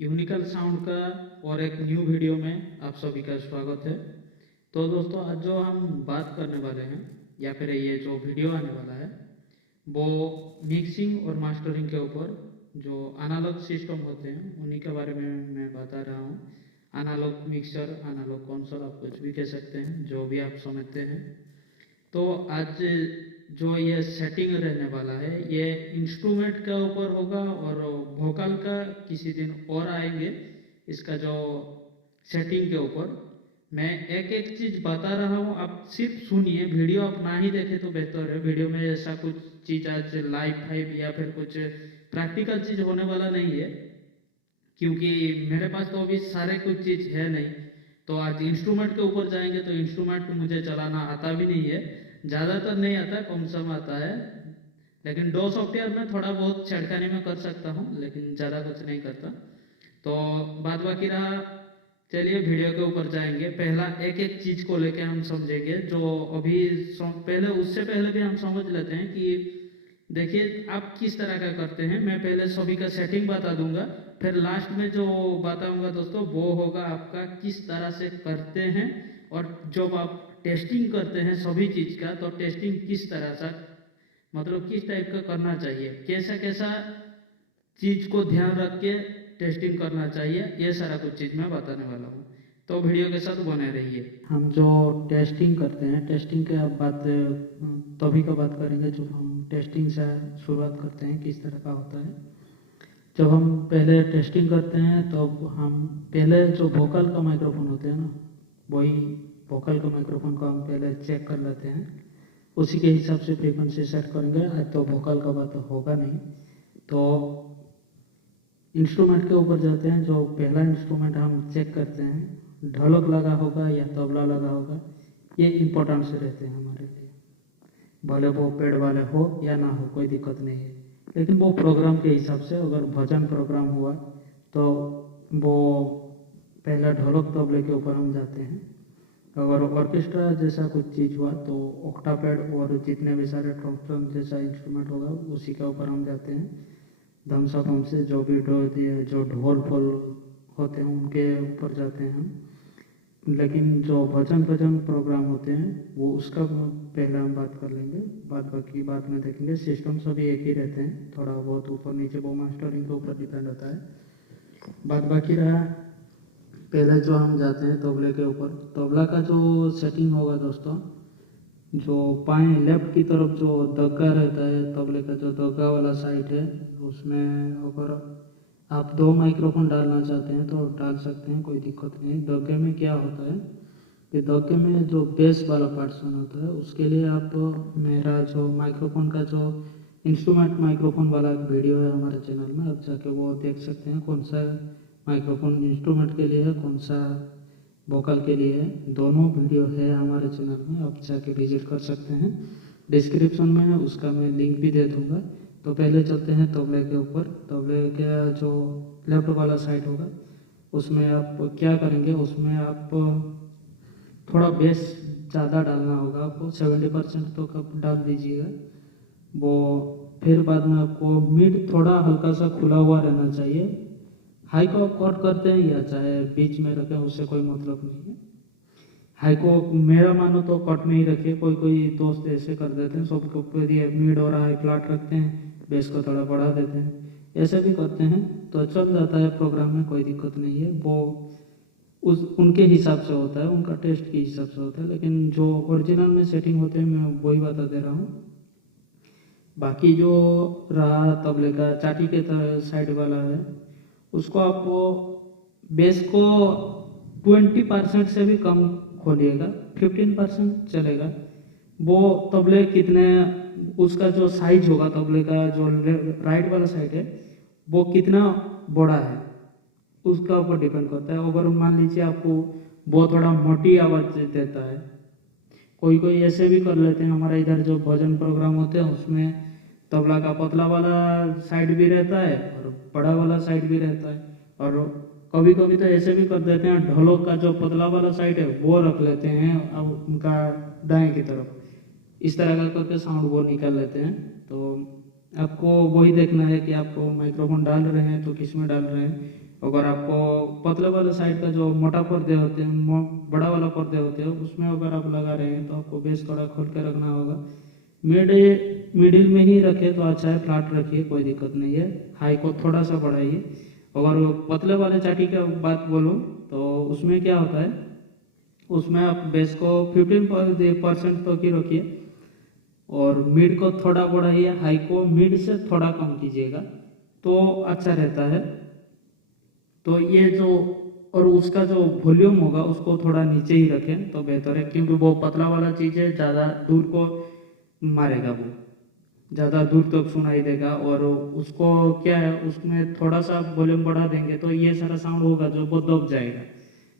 यूनिकल sound का और एक न्यू वीडियो में आप सभी का स्वागत है। तो दोस्तों, आज जो हम बात करने वाले हैं या फिर ये जो वीडियो आने वाला है वो मिक्सिंग और मास्टरिंग के ऊपर जो एनालॉग सिस्टम होते हैं उन्हीं के बारे में मैं बता रहा हूँ। एनालॉग मिक्सर, एनालॉग कंसोल, आप कुछ भी कह सकते हैं, जो भी आप समझते हैं। तो आज जो ये सेटिंग रहने वाला है ये इंस्ट्रूमेंट के ऊपर होगा और वोकल का किसी दिन और आएंगे। इसका जो सेटिंग के ऊपर मैं एक एक चीज बता रहा हूँ, आप सिर्फ सुनिए, वीडियो आप ना ही देखे तो बेहतर है। वीडियो में ऐसा कुछ चीज आज लाइव फाइव या फिर कुछ प्रैक्टिकल चीज होने वाला नहीं है, क्योंकि मेरे पास तो अभी सारे कुछ चीज है नहीं। तो आज इंस्ट्रूमेंट के ऊपर जाएंगे तो इंस्ट्रूमेंट मुझे चलाना आता भी नहीं है, ज़्यादातर नहीं आता, कम सम आता है। लेकिन डो सॉफ्टवेयर में थोड़ा बहुत छेड़खानी में कर सकता हूँ, लेकिन ज़्यादा कुछ नहीं करता। तो बाद बाकी रहा, चलिए वीडियो के ऊपर जाएंगे। पहला एक एक चीज को लेके हम समझेंगे जो अभी पहले, उससे पहले भी हम समझ लेते हैं कि देखिए आप किस तरह का करते हैं। मैं पहले सभी का सेटिंग बता दूंगा, फिर लास्ट में जो बताऊंगा दोस्तों वो होगा आपका किस तरह से करते हैं। और जब आप टेस्टिंग करते हैं सभी चीज का, तो टेस्टिंग किस तरह से, मतलब किस टाइप का करना चाहिए, कैसा कैसा चीज को ध्यान रख के टेस्टिंग करना चाहिए, ये सारा कुछ चीज मैं बताने वाला हूँ। तो वीडियो के साथ बने रहिए। हम जो टेस्टिंग करते हैं, टेस्टिंग के बात तभी का बात करेंगे जब हम टेस्टिंग से शुरुआत करते हैं, किस तरह का होता है। जब हम पहले टेस्टिंग करते हैं तो हम पहले जो वोकल का माइक्रोफोन होते हैं ना, वही वोकल का माइक्रोफोन को हम पहले चेक कर लेते हैं, उसी के हिसाब से फ्रीक्वेंसी सेट करेंगे। आज तो वोकल का बात होगा नहीं। तो इंस्ट्रूमेंट के ऊपर जाते हैं। जो पहला इंस्ट्रूमेंट हम चेक करते हैं, ढोलक लगा होगा या तबला लगा होगा, ये इम्पोर्टेंट से रहते हैं हमारे लिए। भले वो पेड वाले हो या ना हो, कोई दिक्कत नहीं है, लेकिन वो प्रोग्राम के हिसाब से, अगर भजन प्रोग्राम हुआ तो वो पहला ढोलक तबले के ऊपर हम जाते हैं। अगर ऑर्केस्ट्रा जैसा कुछ चीज़ हुआ तो ऑक्टापैड और जितने भी सारे ट्रम्पटन जैसा इंस्ट्रूमेंट होगा उसी के ऊपर हम जाते हैं। धमसा पम से जो भी जो ढोल फोल होते हैं उनके ऊपर जाते हैं हम। लेकिन जो भजन भजन प्रोग्राम होते हैं वो उसका पहले हम बात कर लेंगे, बाकी बाद में देखेंगे। सिस्टम सभी एक ही रहते हैं, थोड़ा बहुत ऊपर नीचे वो मास्टरिंग के ऊपर डिपेंड होता है। बाद बाकी रहा, पहले जो हम जाते हैं तबले के ऊपर। तबला का जो सेटिंग होगा दोस्तों, जो बाएं लेफ्ट की तरफ जो दग्गा रहता है, तबले का जो दग्गा वाला साइड है, उसमें अगर आप 2 माइक्रोफोन डालना चाहते हैं तो डाल सकते हैं, कोई दिक्कत नहीं। दग्गे में क्या होता है कि दग्गे में जो बेस वाला पार्टीशन होता है उसके लिए आप, मेरा जो माइक्रोफोन का जो इंस्ट्रूमेंट माइक्रोफोन वाला एक वीडियो है हमारे चैनल में, आप जाके वो देख सकते हैं। कौन सा माइक्रोफोन इंस्ट्रूमेंट के लिए है, कौन सा वोकल के लिए है, दोनों वीडियो है हमारे चैनल में, आप जाके विजिट कर सकते हैं। डिस्क्रिप्शन में उसका मैं लिंक भी दे दूंगा। तो पहले चलते हैं तबले के ऊपर। तबले का जो लेफ्ट वाला साइड होगा उसमें आप क्या करेंगे, उसमें आप थोड़ा बेस ज़्यादा डालना होगा आपको, 70% तो कप डाल दीजिएगा वो। फिर बाद में आपको मिड थोड़ा हल्का सा खुला हुआ रहना चाहिए। हाई को आप कट करते हैं या चाहे बीच में रखें, उससे कोई मतलब नहीं है। हाई को मेरा मानो तो कट में ही रखिए, कोई कोई दोस्त ऐसे कर देते हैं, सबके ऊपर ये मिड और हाई फ्लैट रखते हैं, बेस को थोड़ा बढ़ा देते हैं, ऐसे भी करते हैं तो चल जाता है प्रोग्राम में, कोई दिक्कत नहीं है। वो उस उनके हिसाब से होता है, उनका टेस्ट के हिसाब से होता है, लेकिन जो ओरिजिनल में सेटिंग होते हैं मैं वही बता दे रहा हूँ। बाकी जो रहा तबले का चाटी के साइड वाला है, उसको आप बेस को 20% से भी कम खोलिएगा, 15% चलेगा। वो तबले कितने, उसका जो साइज होगा तबले का, जो राइट वाला साइड है वो कितना बड़ा है उसका ऊपर डिपेंड करता है। अगर मान लीजिए आपको वो थोड़ा मोटी आवाज़ देता है, कोई कोई ऐसे भी कर लेते हैं, हमारा इधर जो भजन प्रोग्राम होते हैं उसमें तबला का पतला वाला साइड भी रहता है और बड़ा वाला साइड भी रहता है। और कभी कभी तो ऐसे भी कर देते हैं, ढोलक का जो पतला वाला साइड है वो रख लेते हैं अब उनका दाएं की तरफ, इस तरह का करके साउंड वो निकाल लेते हैं। तो आपको वही देखना है कि आपको माइक्रोफोन डाल रहे हैं तो किस में डाल रहे हैं। अगर आपको पतले वाले साइड का जो मोटा पर्दे होते हैं, बड़ा वाला पर्दे होते हैं, उसमें अगर आप लगा रहे हैं तो आपको बेस थोड़ा खोल के रखना होगा। मिडिल में ही रखे तो अच्छा है, फ्लैट रखिए, कोई दिक्कत नहीं है। हाई को थोड़ा सा बढ़ाइए। अगर पतले वाले चाटी का बात बोलूँ तो उसमें क्या होता है, उसमें आप बेस को 15% तक ही रखिए और मिड को थोड़ा बढ़ाइए, हाई को मिड से थोड़ा कम कीजिएगा तो अच्छा रहता है। तो ये जो और उसका जो वॉल्यूम होगा उसको थोड़ा नीचे ही रखें तो बेहतर है, क्योंकि वो पतला वाला चीज़ है, ज़्यादा दूर को मारेगा, वो ज़्यादा दूर तक सुनाई देगा। और उसको क्या है, उसमें थोड़ा सा वॉल्यूम बढ़ा देंगे तो ये सारा साउंड होगा जो वो दब जाएगा।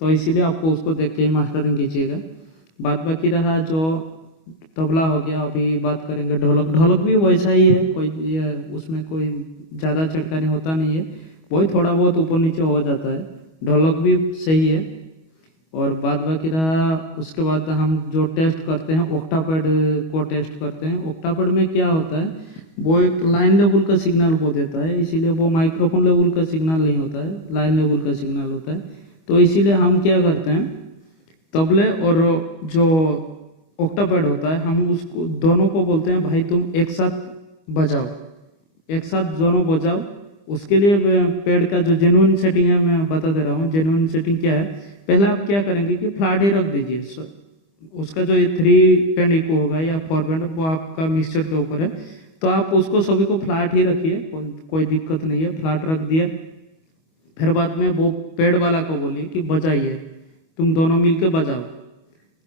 तो इसीलिए आपको उसको देख के मास्टरिंग कीजिएगा। बात बाकी रहा जो तबला हो गया, अभी बात करेंगे ढोलक। ढोलक भी वैसा ही है, कोई ये उसमें कोई ज़्यादा छिड़कानी होता नहीं है, वही थोड़ा बहुत ऊपर नीचे हो जाता है। ढोलक भी सही है। और बात बाकी रहा, उसके बाद हम जो टेस्ट करते हैं ऑक्टापैड को टेस्ट करते हैं। ऑक्टापैड में क्या होता है, वो एक लाइन लेवल का सिग्नल को देता है, इसीलिए वो माइक्रोफोन लेवल का सिग्नल नहीं होता है, लाइन लेवल का सिग्नल होता है। तो इसीलिए हम क्या करते हैं, तबले और जो ऑक्टापैड होता है, हम उसको दोनों को बोलते हैं भाई तुम एक साथ बजाओ, एक साथ दोनों बजाओ। उसके लिए पैड का जो जेन्युइन सेटिंग है मैं बता दे रहा हूँ। जेन्युइन सेटिंग क्या है, पहले आप क्या करेंगे कि फ्लैट ही रख दीजिए। उसका जो ये 3 बैंड इको होगा या 4 बैंड, वो आपका मिक्सचर के ऊपर है, तो आप उसको सभी को फ्लैट ही रखिए, कोई दिक्कत नहीं है, फ्लैट रख दिए। फिर बाद में वो पेड़ वाला को बोलिए कि बजाइए, तुम दोनों मिलके बजाओ।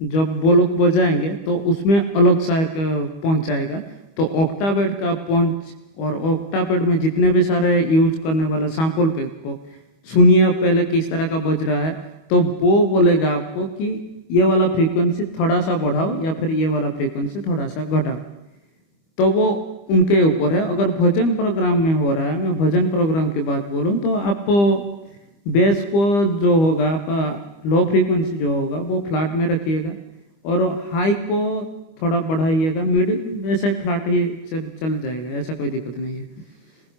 जब वो लोग बजाएंगे तो उसमें अलग सा एक पंच आएगा। तो ऑक्टापेड का पंच और ऑक्टापेड में जितने भी सारे यूज करने वाला सैंपल पे को सुनिए अब पहले किस तरह का बज रहा है, तो वो बोलेगा आपको कि ये वाला फ्रीक्वेंसी थोड़ा सा बढ़ाओ या फिर ये वाला फ्रीक्वेंसी थोड़ा सा घटाओ। तो वो उनके ऊपर है। अगर भजन प्रोग्राम में हो रहा है, मैं भजन प्रोग्राम की बात बोलूँ तो आप बेस को जो होगा, आपका लो फ्रीक्वेंसी जो होगा वो फ्लैट में रखिएगा और हाई को थोड़ा बढ़ाइएगा, मिड वैसे फ्लैट ही चल जाएगा, ऐसा कोई दिक्कत नहीं है।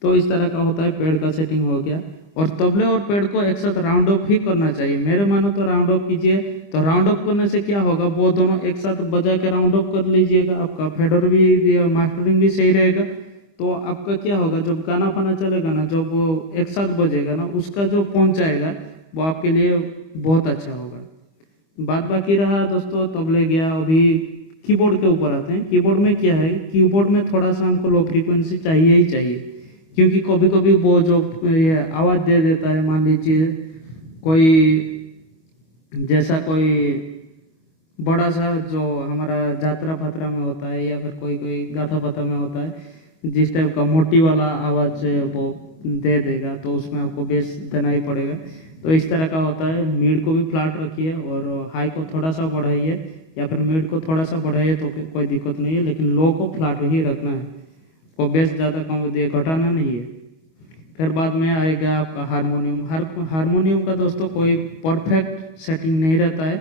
तो इस तरह का होता है, पेड़ का सेटिंग हो गया। और तबले और पेड़ को एक साथ राउंड ऑफ ही करना चाहिए, मेरे मानो तो राउंड ऑफ कीजिए। तो राउंड ऑफ करने से क्या होगा, वो दोनों एक साथ बजा के राउंड ऑफ कर लीजिएगा, आपका फेडर भी मास्टरिंग भी सही रहेगा। तो आपका क्या होगा, जब गाना फाना चलेगा ना, जब वो एक साथ बजेगा ना, उसका जो पहुंच आएगा वो आपके लिए बहुत अच्छा होगा। बात बाकी रहा दोस्तों, तबले गया, अभी कीबोर्ड के ऊपर आते हैं। कीबोर्ड में क्या है, कीबोर्ड में थोड़ा सा हमको लो फ्रीक्वेंसी चाहिए ही चाहिए, क्योंकि कभी कभी वो जो ये आवाज़ दे देता है, मान लीजिए कोई जैसा कोई बड़ा सा जो हमारा जात्रा फात्रा में होता है या फिर कोई कोई गाथा बाथा में होता है, जिस टाइप का मोटी वाला आवाज़ वो दे देगा, तो उसमें आपको बेस देना ही पड़ेगा। तो इस तरह का होता है। मिड को भी फ्लैट रखिए और हाई को थोड़ा सा बढ़ाइए या फिर मिड को थोड़ा सा बढ़ाइए तो कोई दिक्कत नहीं है, लेकिन लो को फ्लैट ही रखना है, को बेस ज़्यादा कम दे घटाना नहीं है। फिर बाद में आएगा आपका हारमोनियम। हारमोनियम का दोस्तों कोई परफेक्ट सेटिंग नहीं रहता है,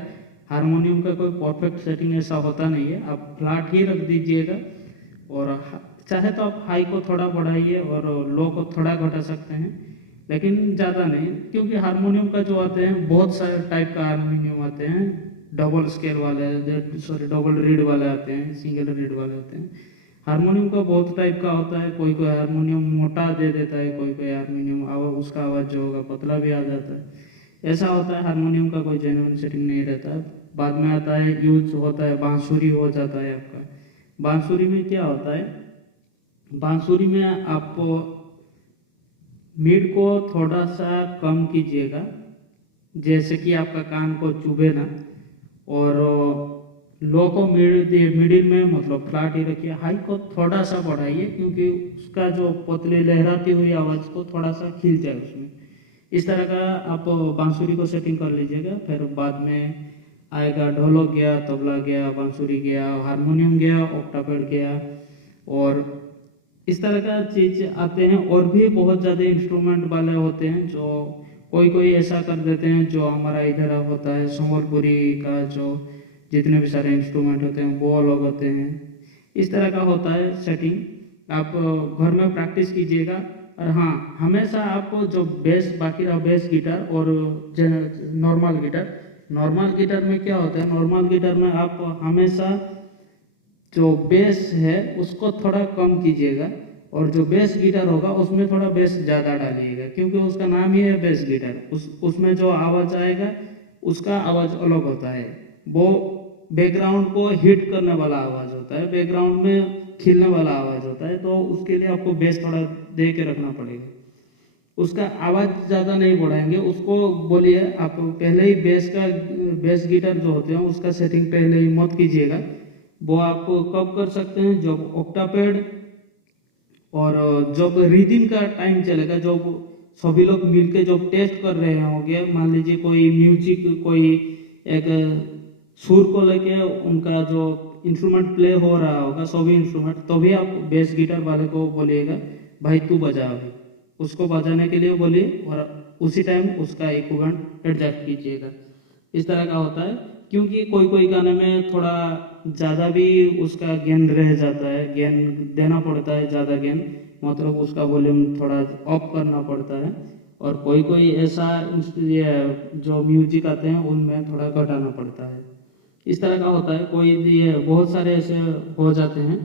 हारमोनियम का कोई परफेक्ट सेटिंग ऐसा होता नहीं है, आप फ्लैट ही रख दीजिएगा। और चाहे तो आप हाई को थोड़ा बढ़ाइए और लो को थोड़ा घटा सकते हैं, लेकिन ज़्यादा नहीं, क्योंकि हारमोनियम का जो आते हैं बहुत सारे टाइप का हारमोनियम आते हैं, डबल स्केल वाले, सॉरी डबल रीड वाले आते हैं, सिंगल रीड वाले आते हैं। हारमोनियम का बहुत टाइप का होता है, कोई कोई हारमोनियम मोटा दे देता है, कोई कोई हारमोनियम उसका आवाज़ जो होगा पतला भी आ जाता है, ऐसा होता है। हारमोनियम का कोई जेन्युइन सेटिंग नहीं रहता है। बाद में आता है यूज होता है, बांसुरी हो जाता है आपका। बांसुरी में क्या होता है, बांसुरी में आप मिड को थोड़ा सा कम कीजिएगा, जैसे कि आपका कान को चुभे ना, और लो को मिडिल में मतलब फ्लैट ही रखिए, हाई को थोड़ा सा बढ़ाइए, क्योंकि उसका जो पतली लहराती हुई आवाज़ को थोड़ा सा खिल जाए उसमें। इस तरह का आप बांसुरी को सेटिंग कर लीजिएगा। फिर बाद में आएगा ढोलक गया, तबला गया, बांसुरी गया, हारमोनियम गया, ऑक्टापेड गया, और इस तरह का चीज आते हैं। और भी बहुत ज़्यादा इंस्ट्रूमेंट वाले होते हैं, जो कोई कोई ऐसा कर देते हैं, जो हमारा इधर होता है संबलपुरी का जो जितने भी सारे इंस्ट्रूमेंट होते हैं वो अलग होते हैं। इस तरह का होता है सेटिंग। आप घर में प्रैक्टिस कीजिएगा, हाँ, हमेशा आपको जो बेस बाकी रहा बेस गिटार और नॉर्मल गिटार में क्या होता है, नॉर्मल गिटार में आप हमेशा जो बेस है उसको थोड़ा कम कीजिएगा और जो बेस गिटार होगा उसमें थोड़ा बेस ज़्यादा डालिएगा, क्योंकि उसका नाम ही है बेस गिटार। उसमें जो आवाज़ आएगा उसका आवाज़ अलग होता है, वो बैकग्राउंड को हिट करने वाला आवाज़ होता है, बैकग्राउंड में खिलने वाला आवाज़ होता है। तो उसके लिए आपको बेस थोड़ा दे के रखना पड़ेगा। उसका आवाज़ ज़्यादा नहीं बढ़ाएंगे, उसको बोलिए आप पहले ही बेस गिटार जो होते हैं उसका सेटिंग पहले ही मत कीजिएगा। वो आप कब कर सकते हैं, जब ऑक्टापैड और जब रिदम का टाइम चलेगा, जब सभी लोग मिलके जब टेस्ट कर रहे होंगे, मान लीजिए कोई म्यूजिक कोई एक सुर को लेके उनका जो इंस्ट्रूमेंट प्ले हो रहा होगा सभी इंस्ट्रूमेंट, तो भी आप बेस गिटार वाले को बोलिएगा भाई तू बजा अभी, उसको बजाने के लिए बोलिए और उसी टाइम उसका इक्विपमेंट एडजस्ट कीजिएगा। इस तरह का होता है, क्योंकि कोई कोई गाने में थोड़ा ज़्यादा भी उसका गेन रह जाता है, गेन देना पड़ता है, ज़्यादा गेन मतलब उसका वॉल्यूम थोड़ा अप करना पड़ता है। और कोई कोई ऐसा जो म्यूजिक आते हैं उनमें थोड़ा घटाना पड़ता है। इस तरह का होता है, कोई ये बहुत सारे ऐसे हो जाते हैं।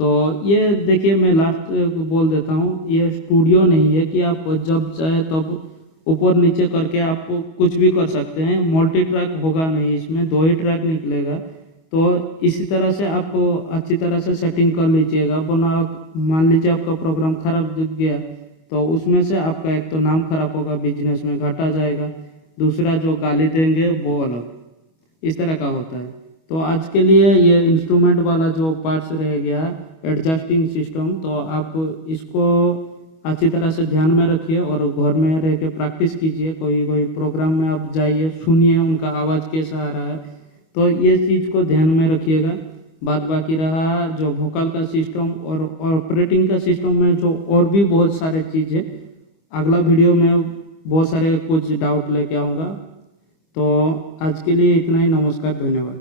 तो ये देखिए मैं लास्ट बोल देता हूँ, ये स्टूडियो नहीं है कि आप जब चाहे तब ऊपर नीचे करके आप कुछ भी कर सकते हैं। मल्टी ट्रैक होगा नहीं, इसमें 2 ही ट्रैक निकलेगा। तो इसी तरह से आप अच्छी तरह से सेटिंग कर लीजिएगा, वरना मान लीजिए आपका प्रोग्राम खराब दिख गया तो उसमें से आपका एक तो नाम खराब होगा, बिजनेस में घाटा जाएगा, दूसरा जो गाली देंगे वो अलग। इस तरह का होता है। तो आज के लिए ये इंस्ट्रूमेंट वाला जो पार्ट्स रह गया एडजस्टिंग सिस्टम, तो आप इसको अच्छी तरह से ध्यान में रखिए और घर में रह के प्रैक्टिस कीजिए। कोई कोई प्रोग्राम में आप जाइए, सुनिए उनका आवाज़ कैसा आ रहा है, तो ये चीज़ को ध्यान में रखिएगा। बात बाकी रहा जो वोकल का सिस्टम और ऑपरेटिंग का सिस्टम में जो और भी बहुत सारे चीज़ है, अगला वीडियो में बहुत सारे कुछ डाउट लेके आऊँगा। तो आज के लिए इतना ही, नमस्कार, धन्यवाद।